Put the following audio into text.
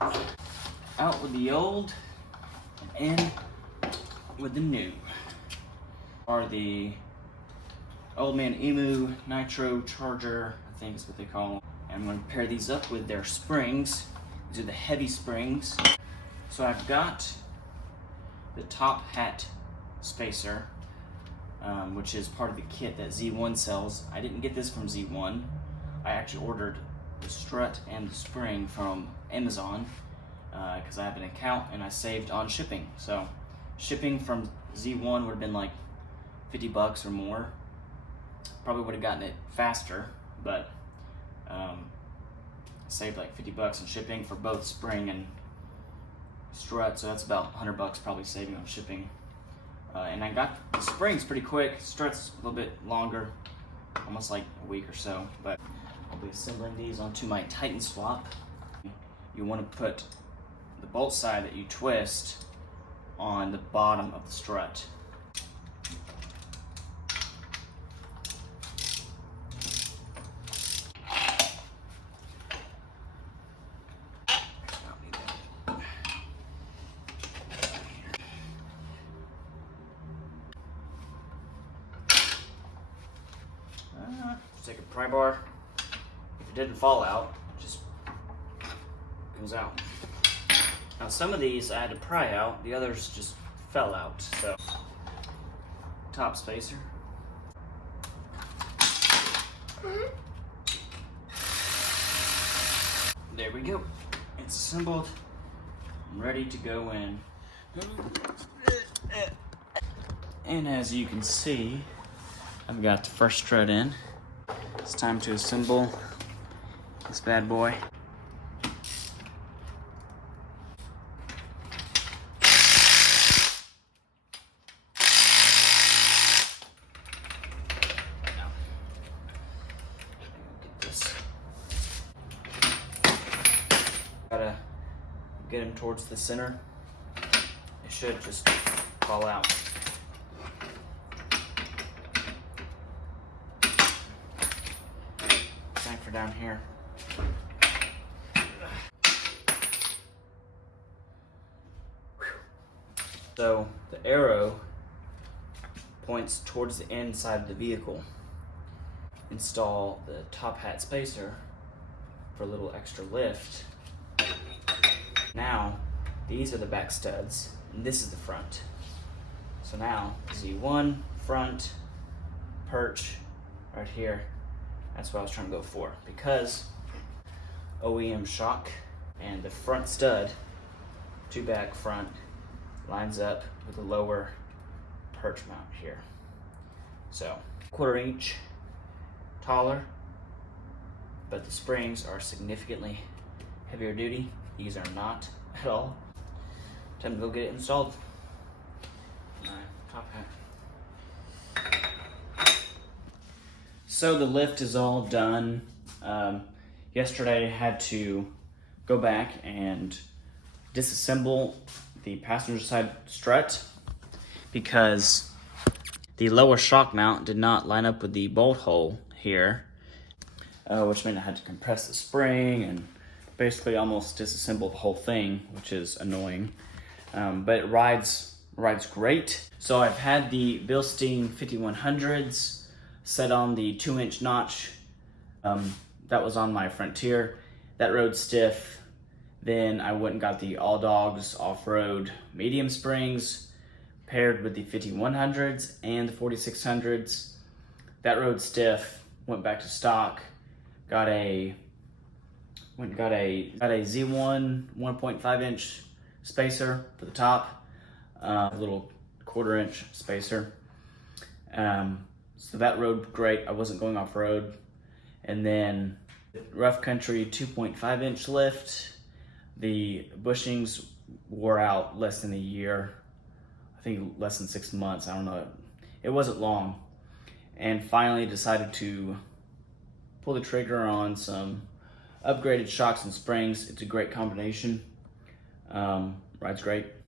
Out with the old and in with the new. Are the Old Man Emu Nitro Charger, I think is what they call them. And I'm going to pair these up with their springs. These are the heavy springs. So I've got the top hat spacer, which is part of the kit that Z1 sells. I didn't get this from Z1. I actually ordered the strut and the spring from Amazon because I have an account and I saved on shipping. So shipping from Z1 would have been like $50 or more. Probably would have gotten it faster, but I saved like $50 on shipping for both spring and strut, so that's about $100 probably saving on shipping. And I got the springs pretty quick. Strut's a little bit longer, almost like a week or so, but I'll be assembling these onto my Titan swap. You want to put the bolt side that you twist on the bottom of the strut. Take a pry bar. If it didn't fall out, it just comes out. Now some of these I had to pry out, the others just fell out. So, top spacer. There we go. It's assembled. I'm ready to go in. And as you can see, I've got the first strut in. It's time to assemble this bad boy. Get this. Gotta get him towards the center. It should just fall out. For down here. So the arrow points towards the inside of the vehicle. Install the top hat spacer for a little extra lift. Now these are the back studs and this is the front. So now Z1 front perch right here. That's what I was trying to go for, because OEM shock and the front stud, two back front, lines up with the lower perch mount here. So 1/4 inch taller, but the springs are significantly heavier duty. These are not at all. Time to go get it installed. All right, top hat. So the lift is all done. Yesterday I had to go back and disassemble the passenger side strut because the lower shock mount did not line up with the bolt hole here, which meant I had to compress the spring and basically almost disassemble the whole thing, which is annoying. But it rides great. So I've had the Bilstein 5100s set on the 2-inch notch. That was on my Frontier. That rode stiff. Then I went and got the All Dogs off-road medium springs paired with the 5100s and the 4600s. That rode stiff. Went back to stock. Got a Z1 1.5-inch spacer for the top. A little 1/4 inch spacer. So that rode great. I wasn't going off-road. And then rough country 2.5-inch lift. The bushings wore out less than a year. I think less than 6 months. I don't know. It wasn't long. And finally decided to pull the trigger on some upgraded shocks and springs. It's a great combination. Rides great.